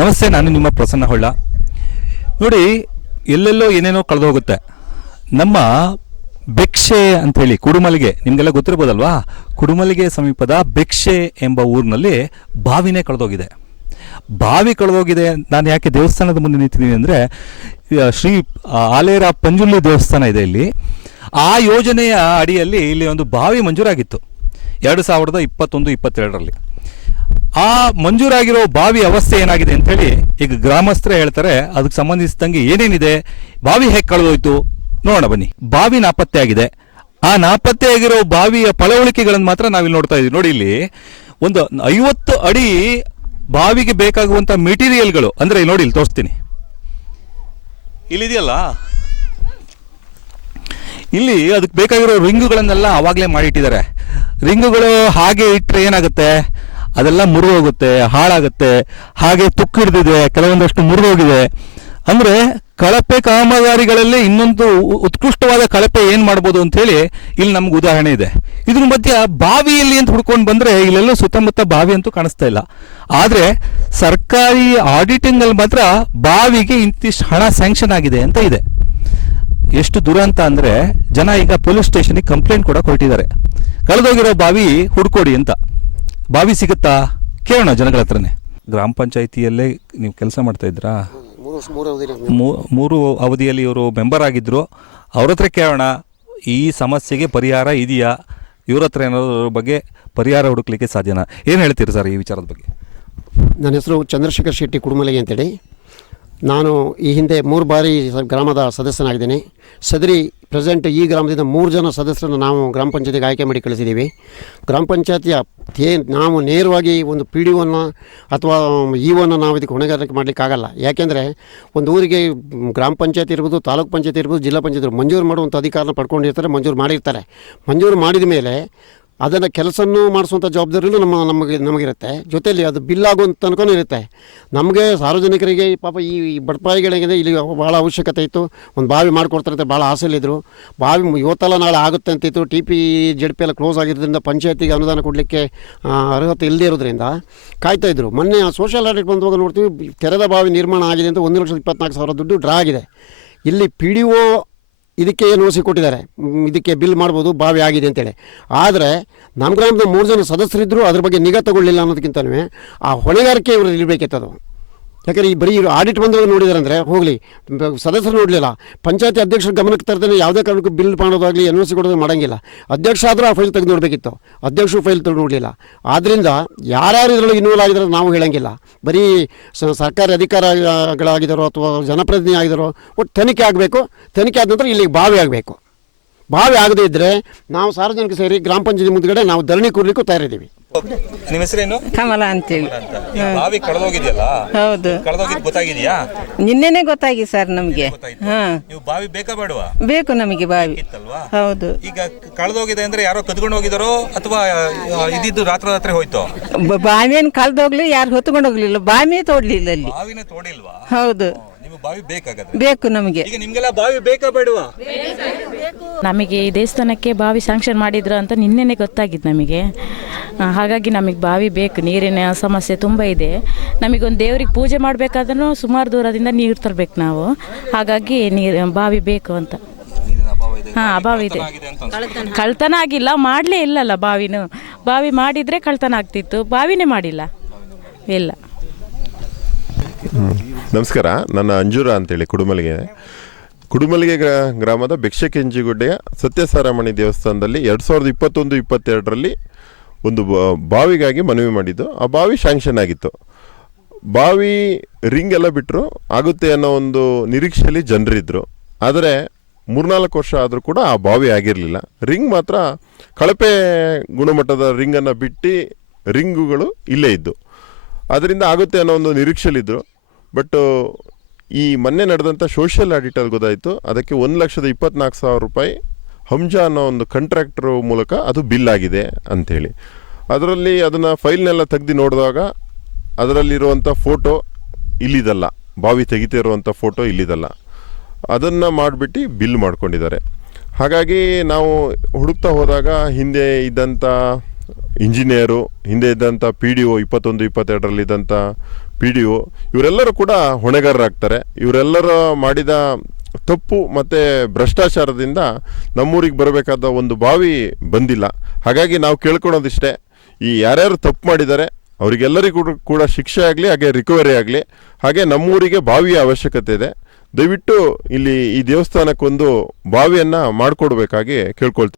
ನಮಸ್ತೆ, ನಾನು ನಿಮ್ಮ ಪ್ರಸನ್ನ ಹೊಳ್ಳ. ನೋಡಿ, ಎಲ್ಲೆಲ್ಲೋ ಏನೇನೋ ಕಳೆದು ಹೋಗುತ್ತೆ. ನಮ್ಮ ಬೆಕ್ಷೆ ಅಂಥೇಳಿ ಕುಡುಮಲಿಗೆ ನಿಮಗೆಲ್ಲ ಗೊತ್ತಿರ್ಬೋದಲ್ವಾ? ಕುಡುಮಲಿಗೆ ಸಮೀಪದ ಬೆಕ್ಷೆ ಎಂಬ ಊರಿನಲ್ಲಿ ಬಾವಿನೇ ಕಳೆದೋಗಿದೆ. ಬಾವಿ ಕಳೆದೋಗಿದೆ. ನಾನು ಯಾಕೆ ದೇವಸ್ಥಾನದ ಮುಂದೆ ನಿಂತಿದ್ದೀನಿ ಅಂದರೆ, ಶ್ರೀ ಆಲೇರ ಪಂಜುರ್ಲಿ ದೇವಸ್ಥಾನ ಇದೆ ಇಲ್ಲಿ. ಆ ಯೋಜನೆಯ ಅಡಿಯಲ್ಲಿ ಇಲ್ಲಿ ಒಂದು ಬಾವಿ ಮಂಜೂರಾಗಿತ್ತು 2021-22ರಲ್ಲಿ. ಆ ಮಂಜೂರಾಗಿರೋ ಬಾವಿ ಅವಸ್ಥೆ ಏನಾಗಿದೆ ಅಂಥೇಳಿ ಈಗ ಗ್ರಾಮಸ್ಥರೇ ಹೇಳ್ತಾರೆ. ಅದಕ್ಕೆ ಸಂಬಂಧಿಸಿದಂಗೆ ಏನೇನಿದೆ, ಬಾವಿ ಹೇಗೆ ಕಳೆದೋಯ್ತು ನೋಡೋಣ ಬನ್ನಿ. ಬಾವಿ ನಾಪತ್ತೆ ಆಗಿದೆ. ಆ ನಾಪತ್ತೆ ಆಗಿರೋ ಬಾವಿಯ ಪಳವಳಿಕೆಗಳನ್ನು ಮಾತ್ರ ನಾವಿಲ್ಲಿ ನೋಡ್ತಾ ಇದ್ದೀವಿ. ನೋಡಿ, ಇಲ್ಲಿ ಒಂದು 50 ಅಡಿ ಬಾವಿಗೆ ಬೇಕಾಗುವಂಥ ಮೆಟೀರಿಯಲ್ಗಳು, ಅಂದರೆ ನೋಡಿ ಇಲ್ಲಿ ತೋರಿಸ್ತೀನಿ. ಇಲ್ಲಿದೆಯಲ್ಲ, ಇಲ್ಲಿ ಅದಕ್ಕೆ ಬೇಕಾಗಿರೋ ರಿಂಗುಗಳನ್ನೆಲ್ಲ ಆವಾಗಲೇ ಮಾಡಿಟ್ಟಿದ್ದಾರೆ. ರಿಂಗುಗಳು ಹಾಗೆ ಇಟ್ಟರೆ ಏನಾಗುತ್ತೆ, ಅದೆಲ್ಲ ಮುರಿದೋಗುತ್ತೆ, ಹಾಳಾಗುತ್ತೆ. ಹಾಗೆ ತುಕ್ಕು ಹಿಡಿದಿದೆ, ಕೆಲವೊಂದಷ್ಟು ಮುರಿದೋಗಿದೆ. ಅಂದರೆ ಕಳಪೆ ಕಾಮಗಾರಿಗಳಲ್ಲಿ ಇನ್ನೊಂದು ಉತ್ಕೃಷ್ಟವಾದ ಕಳಪೆ ಏನು ಮಾಡ್ಬೋದು ಅಂಥೇಳಿ ಇಲ್ಲಿ ನಮ್ಗೆ ಉದಾಹರಣೆ ಇದೆ. ಇದ್ರ ಮಧ್ಯೆ ಬಾವಿಯಲ್ಲಿ ಅಂತ ಹುಡ್ಕೊಂಡು ಬಂದರೆ ಇಲ್ಲೆಲ್ಲೂ ಸುತ್ತಮುತ್ತ ಬಾವಿ ಅಂತೂ ಕಾಣಿಸ್ತಾ ಇಲ್ಲ. ಆದರೆ ಸರ್ಕಾರಿ ಆಡಿಟಿಂಗಲ್ಲಿ ಮಾತ್ರ ಬಾವಿಗೆ ಇಂತಿಷ್ಟು ಹಣ ಸ್ಯಾಂಕ್ಷನ್ ಆಗಿದೆ ಅಂತ ಇದೆ. ಎಷ್ಟು ದುರಂತ ಅಂದರೆ, ಜನ ಈಗ ಪೊಲೀಸ್ ಸ್ಟೇಷನಿಗೆ ಕಂಪ್ಲೇಂಟ್ ಕೂಡ ಕೊಟ್ಟಿದ್ದಾರೆ, ಕಳೆದೋಗಿರೋ ಬಾವಿ ಹುಡ್ಕೊಡಿ ಅಂತ. ಬಾವಿ ಸಿಗುತ್ತಾ ಕೇಳೋಣ ಜನಗಳ ಹತ್ರನೇ. ಗ್ರಾಮ ಪಂಚಾಯಿತಿಯಲ್ಲೇ ನೀವು ಕೆಲಸ ಮಾಡ್ತಾ ಇದ್ರಾ? 3 ಅವಧಿಯಲ್ಲಿ ಇವರು ಮೆಂಬರ್ ಆಗಿದ್ದರು. ಅವ್ರ ಹತ್ರ ಕೇಳೋಣ, ಈ ಸಮಸ್ಯೆಗೆ ಪರಿಹಾರ ಇದೆಯಾ? ಇವ್ರ ಹತ್ರ ಏನಾದ್ರ ಬಗ್ಗೆ ಪರಿಹಾರ ಹುಡುಕ್ಲಿಕ್ಕೆ ಸಾಧ್ಯನಾ? ಏನು ಹೇಳ್ತೀರಿ ಸರ್ ಈ ವಿಚಾರದ ಬಗ್ಗೆ? ನನ್ನ ಹೆಸರು ಚಂದ್ರಶೇಖರ್ ಶೆಟ್ಟಿ ಕುಡುಮಲಿಗೆ ಅಂತೇಳಿ. ನಾನು ಈ ಹಿಂದೆ 3 ಬಾರಿ ಗ್ರಾಮದ ಸದಸ್ಯನಾಗಿದ್ದೇನೆ. ಸದರಿ ಪ್ರೆಸೆಂಟ್ ಈ ಗ್ರಾಮದಿಂದ 3 ಜನ ಸದಸ್ಯರನ್ನು ನಾವು ಗ್ರಾಮ ಪಂಚಾಯತಿಗೆ ಆಯ್ಕೆ ಮಾಡಿ ಕಳಿಸಿದ್ದೀವಿ. ಗ್ರಾಮ ಪಂಚಾಯತಿಯ ನಾವು ನೇರವಾಗಿ ಒಂದು ಪಿ ಡಿ ಒನ ಅಥವಾ ಇ ಒನ ನಾವು ಇದಕ್ಕೆ ಹೊಣೆಗಾರಿಕೆ ಮಾಡಲಿಕ್ಕಾಗಲ್ಲ. ಯಾಕೆಂದರೆ ಒಂದು ಊರಿಗೆ ಗ್ರಾಮ ಪಂಚಾಯತಿ ಇರ್ಬೋದು, ತಾಲೂಕು ಪಂಚಾಯತಿ ಇರ್ಬೋದು, ಜಿಲ್ಲಾ ಪಂಚಾಯತ್ ಮಂಜೂರು ಮಾಡುವಂಥ ಅಧಿಕಾರನ ಪಡ್ಕೊಂಡಿರ್ತಾರೆ, ಮಂಜೂರು ಮಾಡಿರ್ತಾರೆ. ಮಂಜೂರು ಮಾಡಿದ ಮೇಲೆ ಅದನ್ನು ಕೆಲಸನೂ ಮಾಡಿಸುವಂಥ ಜವಾಬ್ದಾರಿನೂ ನಮಗಿರುತ್ತೆ. ಜೊತೆಯಲ್ಲಿ ಅದು ಬಿಲ್ ಆಗುವಂಥ ತನಕನೂ ಇರುತ್ತೆ. ನಮಗೆ ಸಾರ್ವಜನಿಕರಿಗೆ ಪಾಪ ಈ ಬಡಪಾಯಿಗಳಿಗೆ ಇಲ್ಲಿ ಭಾಳ ಅವಶ್ಯಕತೆ ಇತ್ತು. ಒಂದು ಬಾವಿ ಮಾಡಿಕೊಡ್ತಾರಂತೆ ಭಾಳ ಆಸೆಯಲ್ಲಿದ್ದರು. ಬಾವಿ ಇವತ್ತಲ್ಲ ನಾಳೆ ಆಗುತ್ತೆ ಅಂತಿತ್ತು. TP-ZP ಎಲ್ಲ ಕ್ಲೋಸ್ ಆಗಿರೋದ್ರಿಂದ ಪಂಚಾಯತಿಗೆ ಅನುದಾನ ಕೊಡಲಿಕ್ಕೆ ಅರ್ಹತೆ ಇಲ್ಲದೇ ಇರೋದ್ರಿಂದ ಕಾಯ್ತಾಯಿದ್ರು. ಮೊನ್ನೆ ಸೋಷಿಯಲ್ ಆಡಿಟ್ ಬಂದುವಾಗ ನೋಡ್ತೀವಿ, ತೆರೆದ ಬಾವಿ ನಿರ್ಮಾಣ ಆಗಿದೆ ಅಂತ 1,24,000 ದುಡ್ಡು ಡ್ರಾ ಆಗಿದೆ. ಇಲ್ಲಿ PDO ಇದಕ್ಕೆ ನೋಟಿಸ್ ಕೊಟ್ಟಿದ್ದಾರೆ, ಇದಕ್ಕೆ ಬಿಲ್ ಮಾಡ್ಬೋದು, ಬಾವಿ ಆಗಿದೆ ಅಂತೇಳಿ. ಆದರೆ ನಮ್ಮ ಗ್ರಾಮದ 3 ಜನ ಸದಸ್ಯರಿದ್ದರು, ಅದ್ರ ಬಗ್ಗೆ ನಿಗಾ ತಗೊಳ್ಳಿಲ್ಲ ಅನ್ನೋದಕ್ಕಿಂತಲೂ ಆ ಹೊಣೆಗಾರಿಕೆ ಇವರು ಇರಬೇಕಿತ್ತದು. ಯಾಕಂದರೆ ಈ ಬರೀ ಆಡಿಟ್ ಬಂದವರು ನೋಡಿದಾರೆ ಅಂದರೆ ಹೋಗಲಿ, ಸದಸ್ಯರು ನೋಡಲಿಲ್ಲ. ಪಂಚಾಯತಿ ಅಧ್ಯಕ್ಷರ ಗಮನಕ್ಕೆ ತರ್ತಾನೆ ಯಾವುದೇ ಕಾರಣಕ್ಕೂ ಬಿಲ್ ಮಾಡೋದಾಗಲಿ NOC ಕೊಡೋದು ಮಾಡೋಂಗಿಲ್ಲ. ಅಧ್ಯಕ್ಷ ಆದರೂ ಆ ಫೈಲ್ ತೆಗೆದು ನೋಡಬೇಕಿತ್ತು, ಅಧ್ಯಕ್ಷರು ಫೈಲ್ ತೆಗೆದು ನೋಡಲಿಲ್ಲ. ಆದ್ದರಿಂದ ಯಾರ್ಯಾರು ಇದರಲ್ಲಿ ಇನ್ವಾಲ್ವ್ ಆಗಿದಾರೋ ನಾವು ಹೇಳೋಂಗಿಲ್ಲ. ಬರೀ ಸರ್ಕಾರಿ ಅಧಿಕಾರಿಗಳಾಗಿದ್ದಾರೋ ಅಥವಾ ಜನಪ್ರತಿನಿಧಿ ಆಗಿದ್ದಾರೋ, ಒಟ್ಟು ತನಿಖೆ ಆಗಬೇಕು. ತನಿಖೆ ಆದ ನಂತರ ಇಲ್ಲಿಗೆ ಬಾವಿ ಆಗಬೇಕು. ಬಾವಿ ಆಗದೇ ಇದ್ದರೆ ನಾವು ಸಾರ್ವಜನಿಕ ಸೇರಿ ಗ್ರಾಮ ಪಂಚಾಯತಿ ಮುಂದ್ಗಡೆ ನಾವು ಧರಣಿ ಕೂರ್ಲಿಕ್ಕೂ ತಯಾರಿದ್ದೀವಿ. ನಿಮ್ಮ ಹೆಸರೇನು? ಕಮಲ ಅಂತೇಳಿ. ಬಾವಿ ಕಳೆದೋಗಿದೆಯಲ್ಲ, ಹೌದು, ಕಳೆದೋಗಿದ್ದು ಗೊತ್ತಾಗಿದೆಯಾ? ನಿನ್ನೆನೆ ಗೊತ್ತಾಗಿ ಸರ್ ನಮಗೆ. ನೀವು ಬಾವಿ ಬೇಕಾ ಬೇಡವಾ? ಬೇಕು ನಮಗೆ ಬಾವಿ. ಹೌದು. ಈಗ ಕಳೆದೋಗಿದೆ ಅಂದ್ರೆ ಯಾರೋ ಕದ್ಕೊಂಡು ಹೋಗಿದಾರೋ ಅಥವಾ ಇದಿದ್ದು ರಾತ್ರಿ ಹೋಯ್ತು? ಬಾವಿಯನ್ನು ಕಳೆದೋಗ್ಲಿ, ಯಾರು ಹೊತ್ಕೊಂಡು ಹೋಗ್ಲಿಲ್ಲ, ಬಾವಿಯೇ ತೋಡ್ಲಿಲ್ಲ ಅಲ್ಲಿ. ಬಾವಿನೇ ತೋಡಿಲ್ವಾ? ಹೌದು, ಬಾವಿ ಬೇಕಾಗತ್ತೆ. ಬೇಕು ನಮಗೆ. ಈಗ ನಿಮ್ಗೆಲ್ಲ ಬಾವಿ ಬೇಕಾ ಬೇಡವಾ? ನಮಗೆ ಈ ದೇವಸ್ಥಾನಕ್ಕೆ ಬಾವಿ ಸ್ಯಾಂಕ್ಷನ್ ಮಾಡಿದ್ರು ಅಂತ ನಿನ್ನೆನೆ ಗೊತ್ತಾಗಿದ್ದು ನಮಗೆ. ಹಾಗಾಗಿ ನಮಗೆ ಬಾವಿ ಬೇಕು. ನೀರಿನ ಸಮಸ್ಯೆ ತುಂಬ ಇದೆ. ನಮಗೊಂದು ದೇವ್ರಿಗೆ ಪೂಜೆ ಮಾಡಬೇಕಾದ್ರೂ ಸುಮಾರು ದೂರದಿಂದ ನೀರು ತರಬೇಕು ನಾವು. ಹಾಗಾಗಿ ಬಾವಿ ಬೇಕು ಅಂತ. ಅಭಾವ ಇದೆ. ಕಳ್ತನ ಆಗಿಲ್ಲ, ಮಾಡಲೇ ಇಲ್ಲಲ್ಲ ಬಾವಿನೂ. ಬಾವಿ ಮಾಡಿದರೆ ಕಳ್ತನ ಆಗ್ತಿತ್ತು, ಬಾವಿನೇ ಮಾಡಿಲ್ಲ ಇಲ್ಲ. ನಮಸ್ಕಾರ, ನನ್ನ ಅಂಜೂರ ಅಂತೇಳಿ ಕುಡುಮಲಿಗೆ ಗ್ರಾಮದ ಬೆಕ್ಷೆ ಕೆಂಜಿಗುಡ್ಡೆಯ ಸತ್ಯಸಾರಮಣಿ ದೇವಸ್ಥಾನದಲ್ಲಿ 2021-22ರಲ್ಲಿ ಒಂದು ಬಾವಿಗಾಗಿ ಮನವಿ ಮಾಡಿದ್ದು. ಆ ಬಾವಿ ಶಾಂಕ್ಷನ್ ಆಗಿತ್ತು. ಬಾವಿ ರಿಂಗ್ ಎಲ್ಲ ಬಿಟ್ಟರು ಆಗುತ್ತೆ ಅನ್ನೋ ಒಂದು ನಿರೀಕ್ಷೆಯಲ್ಲಿ ಜನರಿದ್ದರು. ಆದರೆ 3-4 ವರ್ಷ ಆದರೂ ಕೂಡ ಆ ಬಾವಿ ಆಗಿರಲಿಲ್ಲ. ರಿಂಗ್ ಮಾತ್ರ ಕಳಪೆ ಗುಣಮಟ್ಟದ ರಿಂಗನ್ನು ಬಿಟ್ಟು ರಿಂಗುಗಳು ಇಲ್ಲೇ ಇದ್ದು, ಅದರಿಂದ ಆಗುತ್ತೆ ಅನ್ನೋ ಒಂದು ನಿರೀಕ್ಷೆಯಲ್ಲಿದ್ದರು. ಬಟ್ ಈ ಮೊನ್ನೆ ನಡೆದಂಥ ಸೋಷಿಯಲ್ ಆಡಿಟಲ್ಲಿ ಗೊತ್ತಾಯಿತು, ಅದಕ್ಕೆ 1,24,000 ರೂಪಾಯಿ ಹಂಜಾ ಅನ್ನೋ ಒಂದು ಕಾಂಟ್ರಾಕ್ಟ್ರು ಮೂಲಕ ಅದು ಬಿಲ್ ಆಗಿದೆ ಅಂಥೇಳಿ. ಅದರಲ್ಲಿ ಅದನ್ನು ಫೈಲ್ನೆಲ್ಲ ತೆಗೆದು ನೋಡಿದಾಗ ಅದರಲ್ಲಿರುವಂಥ ಫೋಟೋ ಇಲ್ಲಿದಲ್ಲ, ಬಾವಿ ತೆಗಿತಾ ಇರುವಂಥ ಫೋಟೋ ಇಲ್ಲಿದಲ್ಲ, ಅದನ್ನು ಮಾಡಿಬಿಟ್ಟು ಬಿಲ್ ಮಾಡ್ಕೊಂಡಿದ್ದಾರೆ. ಹಾಗಾಗಿ ನಾವು ಹುಡುಕ್ತಾ ಹೋದಾಗ ಹಿಂದೆ ಇದ್ದಂಥ ಇಂಜಿನಿಯರು, ಹಿಂದೆ ಇದ್ದಂಥ PDO 21-22ರಲ್ಲಿದ್ದಂಥ PDO ಇವರೆಲ್ಲರೂ ಕೂಡ ಹೊಣೆಗಾರರಾಗ್ತಾರೆ. ಇವರೆಲ್ಲರ ಮಾಡಿದ ತಪ್ಪು ಮತ್ತು ಭ್ರಷ್ಟಾಚಾರದಿಂದ ನಮ್ಮೂರಿಗೆ ಬರಬೇಕಾದ ಒಂದು ಬಾವಿ ಬಂದಿಲ್ಲ. ಹಾಗಾಗಿ ನಾವು ಕೇಳ್ಕೊಳೋದಿಷ್ಟೇ, ಈ ಯಾರ್ಯಾರು ತಪ್ಪು ಮಾಡಿದ್ದಾರೆ ಅವರಿಗೆಲ್ಲರಿಗೂ ಕೂಡ ಶಿಕ್ಷೆ ಆಗಲಿ, ಹಾಗೆ ರಿಕವರಿ ಆಗಲಿ. ಹಾಗೆ ನಮ್ಮೂರಿಗೆ ಬಾವಿಯ ಅವಶ್ಯಕತೆ ಇದೆ. ದಯವಿಟ್ಟು ಇಲ್ಲಿ ಈ ದೇವಸ್ಥಾನಕ್ಕೊಂದು ಬಾವಿಯನ್ನು ಮಾಡಿಕೊಡ್ಬೇಕಾಗಿ ಕೇಳ್ಕೊಳ್ತೀವಿ.